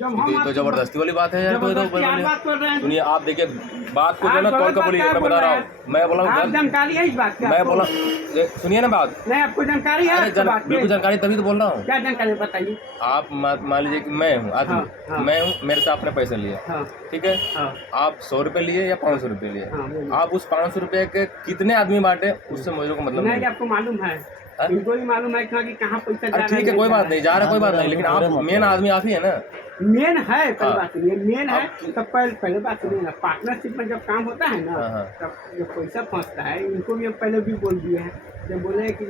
तो जबरदस्ती वाली बात है यार। सुनिए आप देखिए बात को जो ना कॉल का बोलिए, मैं बता रहा हूँ, मैं बोला हूँ जानकारी है इस बात की, मैं बोला सुनिए ना बात। नहीं आपको जानकारी है? बिल्कुल जानकारी, तभी तो बोल रहा हूँ। क्या जानकारी बताइए। आप मान लीजिए कि मैं हूँ आदमी, मैं हूँ, मेरे से आपने पैसे लिए, ठीक है, आप 100 रुपये लिए या 500 रुपये लिए, आप उस 500 रुपये के कितने आदमी बांटे उससे मुझे को मतलब नहीं। आपको मालूम है, इनको भी मालूम है कि कहाँ पैसा जा रहा है। ठीक है कोई बात नहीं, जा रहा कोई बात नहीं, लेकिन आप मेन आदमी आप ही है ना। मेन है, पहले बात सुनिए, मेन है तो पहले बात सुनिए ना, पार्टनरशिप में जब काम होता है ना, तब जो पैसा फंसता है, इनको भी हम पहले भी बोल दिए हैं, जब बोले कि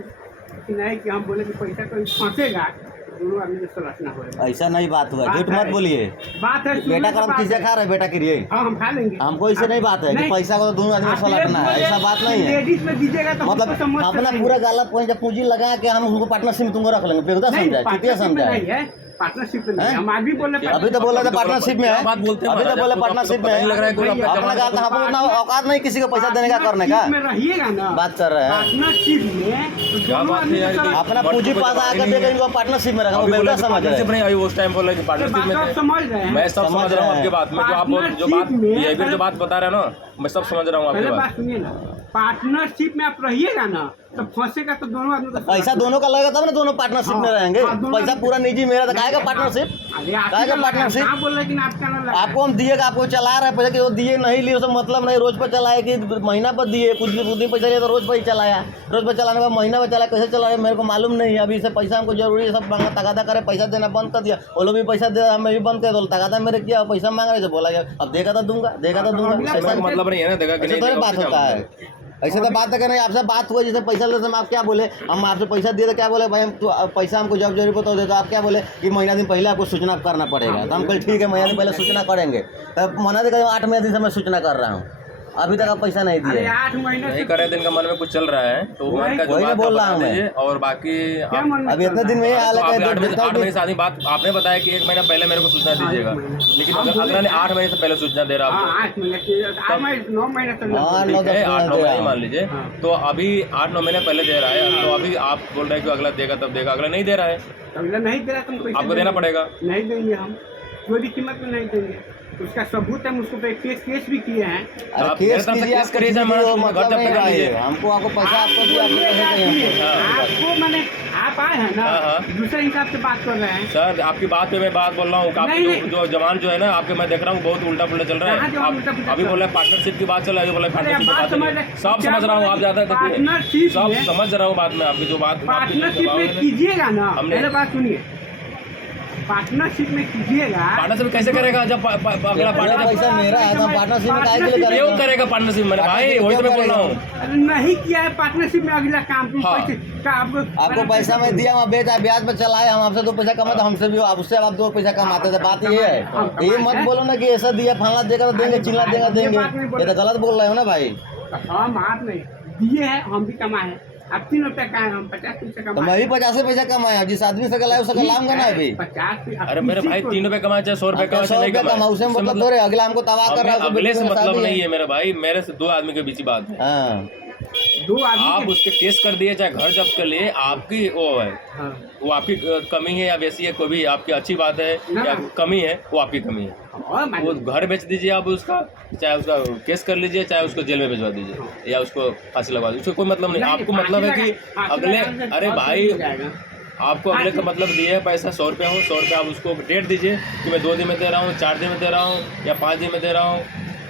नहीं कि हम बोले कि पैसा कोई फंसेगा, दोनों आदमी को सुलझना होगा। ऐसा नहीं बात हुआ, झूठ मत बोलिए। बात है बेटा का हम किसे खा रहे बेटा के लिए? हाँ हम खा लेंगे। हमको ऐसे नहीं बात है कि पैसा को तो दोनों आदमी सुलझना है, ऐसा बात नहीं है। लेडीज में दीजिएगा तो मतलब अपना पूरा गलत पूंजी लगा के हम उनको पार्टनरशिप में तुमको रख लेंगे, बेहुदा समझा, चुतिया समझा। पार्टनरशिप में नहीं, हम अभी बोले, अभी तो बोला था पार्टनरशिप में है, बात बोलते हैं, अभी तो बोले पार्टनरशिप में लग रहा है कोई अपना गलत, हमको उतना औकात नहीं किसी को पैसा देने का करने का। रहिएगा ना, बात कर रहे हैं पार्टनरशिप में अपना पूंजी पास आकर देगा इनको पार्टनरशिप में रखा, वो बेहुदा समझ रहे हैं। नहीं उस टाइम बोला कि पार्टनरशिप में समझ रहे हैं, मैं सब समझ रहा हूँ आपकी बात में, जो आप जो बात बिहेवियर जो बात बता रहे हैं ना, मैं सब समझ रहा हूँ आपकी बात। सुनिए ना, पार्टनरशिप में आप रहिएगा ना तो फंसेगा तो दोनों आदमी का पैसा दोनों का लगेगा तब ना दोनों पार्टनरशिप में रहेंगे। पैसा पूरा निजी मेरा तो काहेगा पार्टनरशिप, काहेगा पार्टनरशिप। आपको हम दिएगा, आपको चला रहे पैसा कि वो दिए नहीं लिए, उसका मतलब नहीं, रोज पर चलाए कि महीना पर दिए, कुछ दिन पैसा लिया तो रोज पर ही चलाया, रोज पर चलाने का महीना पर चलाया, कैसे चला रहे मेरे को मालूम नहीं है। अभी इसे पैसा हमको जरूरी है, सब मांगा तगादा करे, पैसा देना बंद कर दिया, वो लोग भी पैसा दे, मैं भी बंद कर दो, तगादा मेरे किया, पैसा मांग रहे थे, बोला गया अब देगा तो दूंगा, देगा तो दूंगा, मतलब नहीं है ना, देगा कि नहीं बात होता है। ऐसे तो बात है नहीं, आपसे बात हुआ जैसे पैसा लेते हम, आप क्या बोले, हम आपसे पैसा दिए तो क्या बोले भाई, हम तो पैसा हमको जब जरूरी पता होता है तो आप क्या बोले कि महीना दिन पहले आपको सूचना करना पड़ेगा। तो हम कल ठीक है महीना दिन पहले सूचना करेंगे, तब महीना दिन 8 महीने दिन से मैं सूचना कर रहा हूँ, अभी तक आप पैसा नहीं दिए। 8 महीने नहीं करे, दिन का मन में कुछ चल रहा है तो वही बोल रहा हूँ मैं। और बाकी अभी इतने दिन में 8 महीने से आदमी बात आपने बताया कि 1 महीना पहले मेरे को सूचना दीजिएगा, लेकिन अगला ने 8 महीने से पहले सूचना दे रहा है, 9 महीने 8-9 महीने मान लीजिए, तो अभी 8-9 महीने पहले दे रहा है, तो अभी आप बोल रहे हैं कि अगला देगा तब देगा, अगला नहीं दे रहा है, अगला नहीं दे रहा तो आपको देना पड़ेगा। नहीं देंगे हम, कोई भी कीमत में नहीं देंगे, उसका सबूत हम उसको पे केस भी किए हैं। केस करिए, हमको आपको पैसा आपको मैंने आप आए हैं ना, दूसरे हिसाब से बात कर रहे हैं सर। आपकी बात पे मैं बात बोल रहा हूँ, आपकी जो जवान जो है ना आपके, मैं देख रहा हूँ बहुत उल्टा पुल्टा चल रहा है। अभी बोल रहे हैं पार्टनरशिप की बात चल रही है, बोला पार्टनरशिप, सब समझ रहा हूँ, आप ज्यादा सब समझ रहा हूँ बात में, आपकी जो बात पार्टनरशिप में कीजिएगा ना, पहले बात सुनिए, पार्टनरशिप में कीजिएगा। पार्टनरशिप कैसे करेगा जब अगला पैसा मेरा है तो पार्टनरशिप में क्यों करेगा पार्टनरशिप में? भाई वही तो मैं बोल रहा हूँ, नहीं किया है पार्टनरशिप में अगला काम। आपको पैसा मैं दिया, वहाँ ब्याज पर चलाए, हम आपसे 2 पैसा कमाते, हमसे भी उससे आप 2 पैसा कमाते थे। बात ये है, ये मत बोलो ना कि ऐसा दिया फलना देगा तो देंगे, चिल्ला देगा देंगे, ये तो गलत बोल रहे हो ना भाई। हम आप नहीं दिए हैं, हम भी कमाए हैं, आप 3 रुपया का है, हम 50 पैसा कमाए, तो मैं भी 50 पैसा कमाया, जिस आदमी से लाया उसका लाऊंगा ना अभी 50। अरे मेरे भाई 3 रुपए कमाए चाहे 100 रुपए कमाए, उसे मतलब थोड़े अगला हमको तबाह कर रहा है, अगले से मतलब नहीं है मेरा भाई, मेरे से 2 आदमी के बीच की बात है। 2 आदमी आप उसके केस कर दिए, चाहे घर जब्त कर लिए, आपकी वो है, वो आपकी कमी है या वैसी है, कोई भी आपकी अच्छी बात है या कमी है, वो आपकी कमी है। वो घर बेच दीजिए आप उसका, चाहे उसका केस कर लीजिए, चाहे उसको जेल में भिजवा दीजिए या उसको फांसी लगवा दीजिए, उसको कोई मतलब नहीं। आपको मतलब है कि अगले, अरे भाई आपको अगले का मतलब दिए है पैसा 100 रुपया हो, 100 रुपया आप उसको डेट दीजिए कि मैं 2 दिन में दे रहा हूँ, 4 दिन में दे रहा हूँ या 5 दिन में दे रहा हूँ,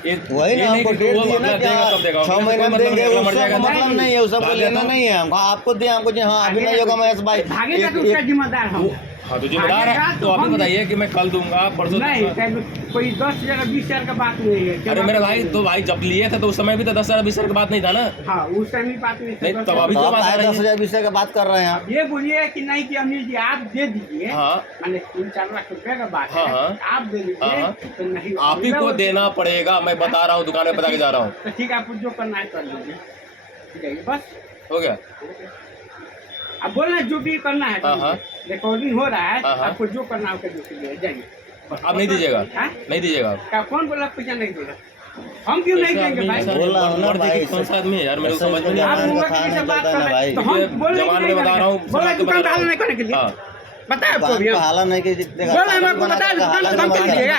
वही ना हमको डेट दिए ना, 6 महीने में देंगे, मतलब नहीं है, उसको लेना नहीं है हमको, आपको दिया हमको जी। हाँ अभी नहीं होगा महेश भाई, जिम्मेदार हूँ। हाँ तो जिम्मेदार है, तो आप बताइए कि मैं कल दूंगा परसों नहीं, कोई 10,000 20,000 का बात नहीं है। अरे मेरे भाई तो भाई जब लिए थे तो उस समय भी तो 10,000 20,000 की बात नहीं था ना। हाँ उस टाइम भी बात नहीं, तब अभी तो 10,000 20,000 का बात कर रहे हैं। ये बोलिए कि नहीं कि अनिल जी आप दे दीजिए, हाँ 3-4 लाख रुपए का बात है, आप दे दीजिए तो नहीं, आप ही को देना पड़ेगा, मैं बता रहा हूँ, दुकान में बता के जा रहा हूँ। तो ठीक है, आप जो करना है कर लीजिए, ठीक है बस हो गया। अब बोलना जो भी करना है, रिकॉर्डिंग हो रहा है, आपको जो करना है जाइए। आप नहीं दीजिएगा? नहीं दीजिएगा? कौन बोला पैसा नहीं देगा? हम क्यों नहीं देंगे भाई? कौन सा आदमी है यार, मेरे को समझ में नहीं आ रहा है। जवान में बता रहा हूँ, पता है आपको भैया हाला नहीं कि बोल रहा है, मैं आपको बता दूं, दुकान पे धमकी दीजिएगा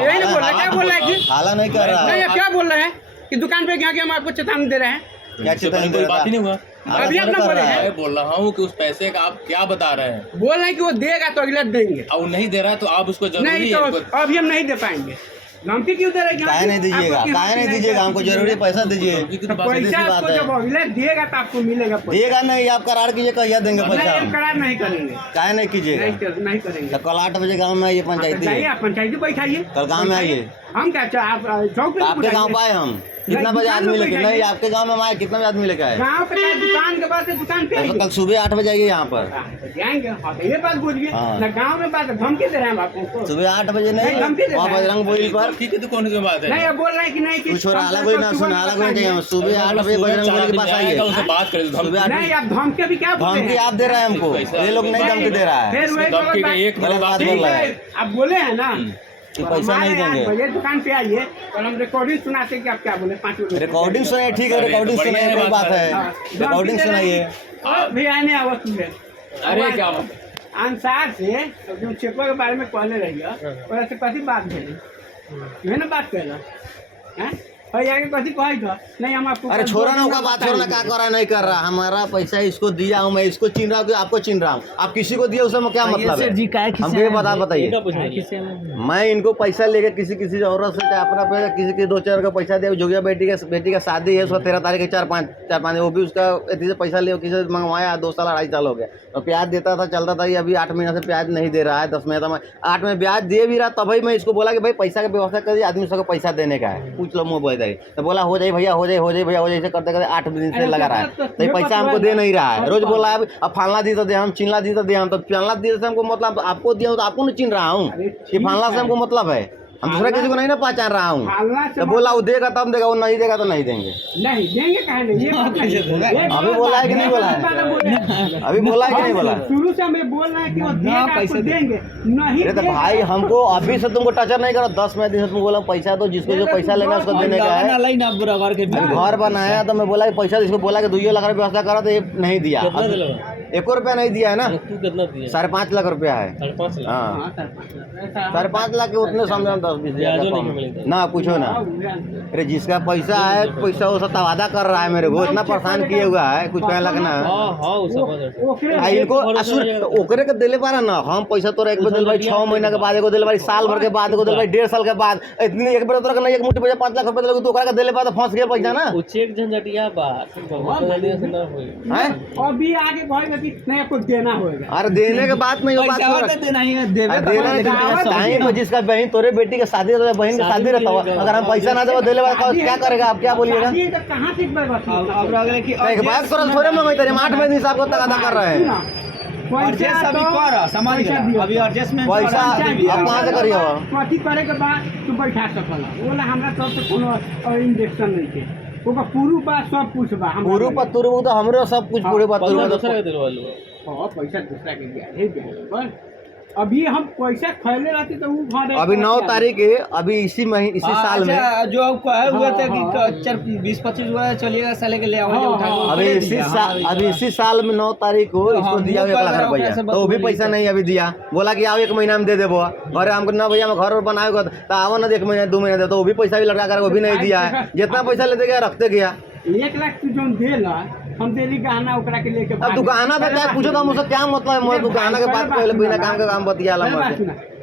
यही नहीं बोल रहा, क्या बोल रहा है कि हाला नहीं कर रहा नहीं है। आप क्या बोल रहे हैं कि दुकान पे क्या हम आपको चेतावनी दे रहे हैं? क्या चेतावनी दे कोई रहा बात ही था? नहीं हुआ। अभी आप ना बोले हैं, मैं बोल रहा हूँ कि उस पैसे का आप क्या बता रहे हैं। बोल रहे हैं कि वो देगा तो अगले देंगे, अब वो नहीं दे रहा है तो आप उसको जरूरी नहीं है तो अभी हम नहीं दे पाएंगे। धमकी क्यों दे रहे हैं? काहे नहीं दीजिएगा, काहे नहीं दीजिएगा, हमको जरूरी पैसा दीजिए। तो पैसा आपको जब अगले देगा तो आपको मिलेगा पैसा। देगा नहीं, आप करार कीजिए, कहिया देंगे नहीं, पैसा। हम करार नहीं करेंगे, काहे नहीं कीजिएगा? नहीं करेंगे। तो कल 8 बजे गाँव में आइए, पंचायती नहीं, आप पंचायती बैठाइए, कल गाँव में आइए। हम क्या आप चौक पे आपके गाँव पाए हम कितना बजे आदमी लेके? नहीं, आपके गाँव में हम आए, कितना बजे आदमी लेके आए? गाँव पे दुकान के बाद दुकान पे तो कल सुबह 8 बजे आइए यहाँ पर। जाएंगे। हाँ तो ये बात बोलिए हाँ। ना, गाँव में बात धमकी दे रहे हैं हम आपको। सुबह 8 बजे नहीं, धमकी दे रहे वहाँ हैं। बजरंग बोइल पर ठीक है तो कौन सी बात है? नहीं अब बोल रहे हैं कि नहीं कि कुछ और हाला कोई ना सुना, हाला कोई चाहिए। सुबह 8 बजे बजरंग बोइल के पास आइए। उनसे बात करें तो सुबह 8 नहीं, आप धमकी भी क्या बोल रहे धमकी हैं? आप दे रहे हैं हमको, ये लोग नहीं धमकी दे रहा है। फिर वही धमकी का एक गलत बात बोल रहा है आप बोले हैं ना कि पैसा नहीं देंगे। बजे दुकान पे आइए और हम रिकॉर्डिंग सुनाते कि आप क्या बोले 5 मिनट। रिकॉर्डिंग सुनाइए, ठीक है, रिकॉर्डिंग सुनाइए, कोई बात है, रिकॉर्डिंग सुनाइए। भी आने आवत है अरे क्या अंसार से जो चेको के बारे में कहले रहिए और ऐसे कथी बात भेली है ना, बात कहला हैं और आगे कथी कही था नहीं हम आपको। अरे छोड़ा ना, उसका बात छोड़ना, क्या कर रहा नहीं कर रहा। हमारा पैसा इसको दिया हूँ, मैं इसको चिन रहा हूँ कि आपको चिन रहा हूँ, आप किसी को दिए उसमें क्या मतलब है? हमको ये बताइए। मैं इनको पैसा लेके किसी औरत से अपना पैसा किसी 2-4 का पैसा दिया, जोगिया बेटी का शादी है, उसका 13 तारीख है, 4-5 वो भी उसका इतनी से पैसा ले किसी से मंगवाया, 2 साल 2.5 साल हो गया। तो ब्याज देता था, चलता था, ये अभी 8 महीना से ब्याज नहीं दे रहा है। 10 महीना में 8 में ब्याज दे भी रहा, तभी मैं इसको बोला कि भाई पैसा का व्यवस्था करिए, आदमी सबको पैसा देने का है, पूछ लो मुँह बोल। तो बोला हो जाए भैया, हो जाए भैया, हो जाए, ऐसे करते करते 8 दिन से लगा रहा है। तो ये पैसा हमको दे नहीं रहा है, रोज बोला है अब फालना दी तो दे हम, चिनला दी तो दे हम। तो फालना दी से हमको मतलब आपको दिया हूँ तो आपको नहीं चिन रहा हूँ कि फालना से हमको मतलब है, हम दूसरा किसी को नहीं ना पहचान रहा हूँ। तो बोला वो देगा तब देगा, वो नहीं देगा तो नहीं देंगे। नहीं देंगे कहे नहीं, ये बात नहीं है। अभी बोला है कि नहीं बोला है? अभी बोला है कि नहीं बोला है? शुरू से हमें बोल रहे हैं कि वो देगा, आपको देंगे नहीं। अरे तो भाई हमको अभी से तुमको टचर नहीं करो, 10 दिन से तुमको बोला पैसा दो, जिसको जो पैसा लेना उसको देने का है। घर बनाया तो मैं बोला कि पैसा, इसको बोला कि 2 लाख रुपया व्यवस्था करो, तो ये नहीं दिया। 1 रुपया नहीं दिया है ना, 5.5 लाख रुपया है। हाँ 5.5 लाख के उतने समझ 10-20 हज़ार ना पूछो ना। अरे जिसका पैसा है, पैसा वो सब तवादा कर रहा है मेरे को, इतना परेशान किए हुआ है, कुछ कहने लगना इनको ओकरे के दिले पारा ना। हम पैसा तोरा एक बार दिल भाई, 6 महीना के बाद एगो दिल भाई, साल भर के बाद एगो दिल भाई, 1.5 साल के बाद, इतनी एक बार तोरा नहीं, एक मुट्ठी पैसा 5 लाख रुपया दिले तो ओकरा के दिले पारा फंस गया पैसा ना। चेक झंझटिया बात हैं अभी आगे बढ़ेगा कि नहीं आपको देना होगा। अरे देने के बाद में ये बात देना ही देना टाइम पर जिसका बहन तोरे बेटी का शादी रहता है, बहन का शादी रहता है, अगर हम पैसा ना दे दिले क्या करेगा? आप क्या बोलिएगा? कहाँ से एक बात तुरंत थोड़े मंगाई तेरे 8 महीने से आपको तकादा कर रहे हैं। पैसा आप कहाँ से करिए? कथी करे के बाद तू बैठा सकल बोला हमरा तरफ से कोनो इंजेक्शन नहीं थे, ओका पूरू बा सब कुछ बा, हम पूरू पत्तरू तो हमरे सब कुछ पूरे पत्तरू दूसरा दिलवा लो। पैसा दूसरा के दिया है पर अभी हम पैसा खैले रहते तो वो घर अभी 9 तारीख है, अभी इसी महीने इसी साल में जो कहे हुए थे कि 20-25 चलिएगा साले के ले आओ। अभी इसी साल में 9 तारीख को इसको दिया 1 लाख रुपया, तो वो भी पैसा नहीं अभी दिया। बोला कि आओ 1 महीना में दे देबो, अरे हमको ना भैया मैं घर बनाएगा तो आओ ना 1 महीना 2 महीना दे, तो वो भी पैसा भी लड़का कर वो भी नहीं दिया है। जितना पैसा लेते गया रखते गया। 1 लाख तू जो देला हम देली गहना ओकरा के लेके अब तू गहना तो क्या पूछो तो मुझसे क्या मतलब है? तू गहना के बात पहले बिना काम के काम बतियाला मत।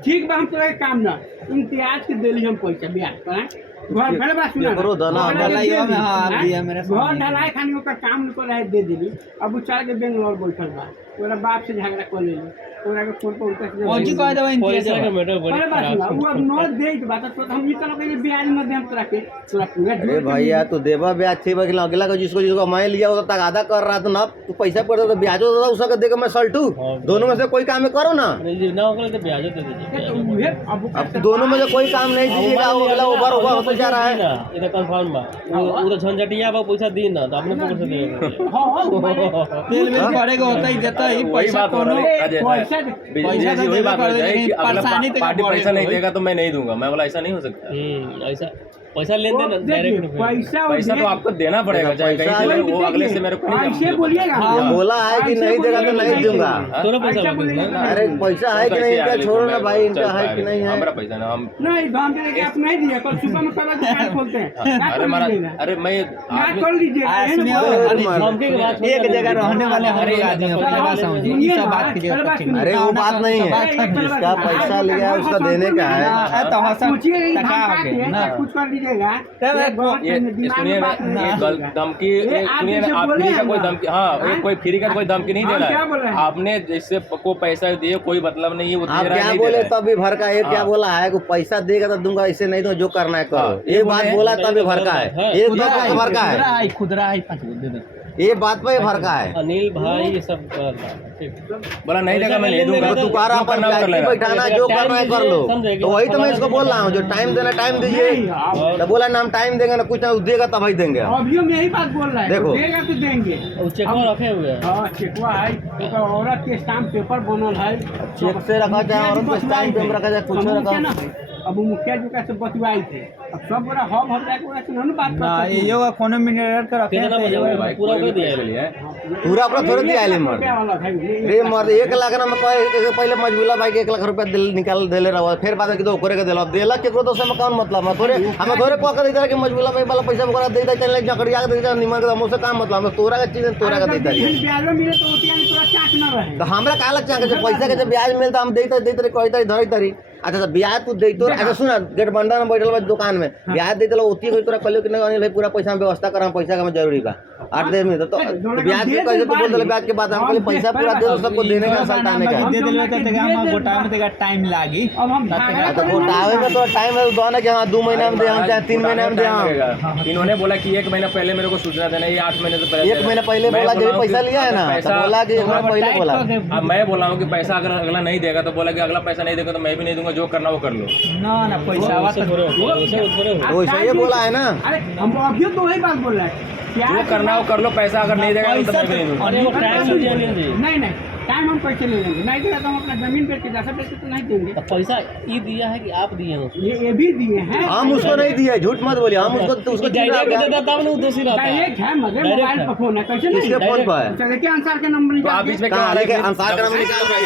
ठीक बा, हम तोरा काम ना इम्तियाज के देली हम पैसा ब्याज पर घर पहले बात सुना करो दना ढलाइयो में हां दिया मेरे घर ढलाई खानी ओकर काम को रहे दे दिली। अब वो चल के बेंगलोर बैठल बा, ओकरा बाप से झगड़ा कर लेली, ओकरा के फोन पर उतर पहुंची कह देबे पैसा का मैटर बड़ी खराब। वो अब नोट दे के बात तो हम ई तरह के ब्याज में देम तोरा के तोरा पूरा। अरे भैया तू देवा ब्याज थे बगल अगला को जिसको मैं लिया वो तक आधा कर रहा था ना, तू पैसा पड़ तो ब्याज होता उसका दे के मैं सल्टू। दोनों में से कोई काम करो ना, ना होगा तो ब्याज दे दीजिए। अब दोनों में से कोई काम नहीं दीजिएगा, वो अगला ओवर ओवर होता जा रहा है। ये तो कंफर्म बा, वो तो झंझटिया बा पैसा दी ना तो अपने पकड़ से देगा। हां तेल में पड़ेगा होता ही देता ही पैसा कोनो पैसा वही बात हो जाए कि अगला पार्टी पैसा नहीं देगा तो मैं नहीं दूंगा। मैं बोला ऐसा नहीं हो सकता। ऐसा पैसा लेन देन डायरेक्ट पैसा तो आपको देना पड़ेगा, चाहे कहीं से ले, वो अगले से मेरे को नहीं ऐसे बोलिएगा ये बोला है कि नहीं देगा तो नहीं दूंगा। तोरा पैसा ऐसा वापस बोलिएगा। ना अरे पैसा है कि नहीं इनका छोड़ो ना भाई, इनका है कि नहीं है। हमारा पैसा ना हम नहीं धाम देने के आप नहीं दिए, कल सुबह में कल दुकान खोलते हैं क्या अरे कर महाराज, लीजिएगा? अरे मैं क्या आदमी कर लीजिएगा? ये सुनिए, नहीं बोलो। धमकी के बाद एक जगह रहने वाले हम लोग आदमी हैं, पहले बात समझिए, सुनिए सब ना, बात कीजिएगा पहले बात तब ठीक है। अरे वो बात नहीं है, जिसका पैसा लिया है उसका देने का है। तो हम सब सोचिए कि टका धाम हो काट गए के ना। कुछ कर लीजिएगा तब ये बहुत ये दिमाग सुनिए में ना, बात नहीं ये आएगा। धमकी ये आप सुनिए जैसे ना, आप बोले फ्री का हैं कोई ना। धमकी, हाँ, ये कोई फ्री का कोई धमकी नहीं आप देना क्या बोल रहे है। हैं? आपने जैसे को पैसा दिए कोई मतलब नहीं है, वो आप दे रहा है क्या नहीं बोले दे रहा है। तभी भड़का, ये क्या हाँ। बोला है कि पैसा देगा तो दूंगा, ऐसे नहीं तो जो करना है करो। हाँ, ये ये बात बोले बोला हैं। तभी भड़का है, ये खुदरा तो भड़का है, खुदरा है 5 गो दे दो। ये बात पे भड़का है। अनिल भाई ये सब ठीक। बोला नहीं देगा मैं नहीं दूंगा, तो तुम्हारा जो करना वो कर लेना। बैठाना जो करना है कर लो। तो वही तो मैं इसको बोल रहा हूँ, जो टाइम देना टाइम दीजिए। नहीं, आप- तो बोला ना हम टाइम देंगे ना कुछ ना देगा तब ही देंगे। अभी हम यही बात बोल रहे हैं, देखो। देगा तो देंगे। और चेकवा रखे हुए हैं। हाँ चेकवा है, ओकर औरत के स्टाम्प पेपर बनल है, चेक से रखा चाहे औरत के स्टाम्प पे रखा चाहे कुछ समूह रखा। के ना है। अब वो मुखिया जी का से बतवाई थे, अब सब बोला हम जाके ओकरा से नहीं बात ना कर ये होगा कोनो मिनट का रखे कितना बजे भाई, पूरा कोई कर भी दिया पैसे लिए हैं। पूरा अपना थोड़ा दिया है मर्द। रे मर्द 1 लाख ना मैं पहले मजबूला भाई के 1 लाख रुपया निकाल देले रहा, फिर बाद में ओकरे के देला देला केकरो तो से कौन मतलब मैं थोड़े हमें थोड़े कह के देता कि मजबूला भाई वाला पैसा वगैरह दे दे चले जकड़िया के देता निमन के हमसे काम मतलब मैं तोरा के चीज तोरा के देता रही। ब्याज मिले तो ओतिया में तोरा चाट न रहे। तो हमरा का लग चाहे जब पैसा के जब ब्याज मिलता हम देते देते कहते धरी धरी। अच्छा तो ब्याज तू दे तो अच्छा सुना गेट बंडा में बैठल बा दुकान में ब्याज देते लो ओती कोई तोरा कहलियो कि नहीं अनिल भाई पूरा पैसा में व्यवस्था कर, हम पैसा का जरूरी बा 8 दिन में तो ब्याज के कैसे तो बोल दे ब्याज के बाद हम कहले पैसा पूरा दे दो सबको देने का संताने का दे दिलवे तो तेगा हम गोटा में तेगा टाइम लागी। अब हम तो घोटावे में तो टाइम है दोनों के, हाँ 2 महीना में दे हम चाहे 3 महीने में दे हम। लगेगा। इन्होंने बोला कि 1 महीना पहले मेरे को सूचना देना, ये 8 महीने से पहले 1 महीना पहले बोला जब पैसा लिया है ना तो बोला कि 1 महीना पहले बोला। अब मैं बोला हूँ कि पैसा अगर अगला नहीं देगा तो बोला कि अगला पैसा नहीं देगा तो मैं भी नहीं दूंगा, जो करना वो कर लो। ना ना पैसा आवा वैसे थोड़े होता है, वैसे थोड़े होता है। वो सही बोला है ना। अरे हम अभी तो वही बात बोल रहे हैं, जो करना वो कर लो, पैसा अगर नहीं देगा तो मैं भी नहीं दूंगा। अरे वो टाइम से दिया नहीं दी। नहीं टाइम हम पैसे ले लेंगे, नहीं देगा तो हम अपना जमीन बेच के 10 पैसे तो नहीं देंगे। तो पैसा ये दिया है कि आप दिए हैं उसको? ये भी दिए हैं, हम उसको नहीं दिए, झूठ मत बोलिए, हम उसको डायरेक्ट देता तब ना वो दोषी रहता है। डायरेक्ट है मगर Direct मोबाइल है। पर फोन है, कैसे नहीं? किसके फोन पर है? अच्छा देखिए अंसार के नंबर निकाल कहाँ के। लेके अंसार का नाम निकाल रही है।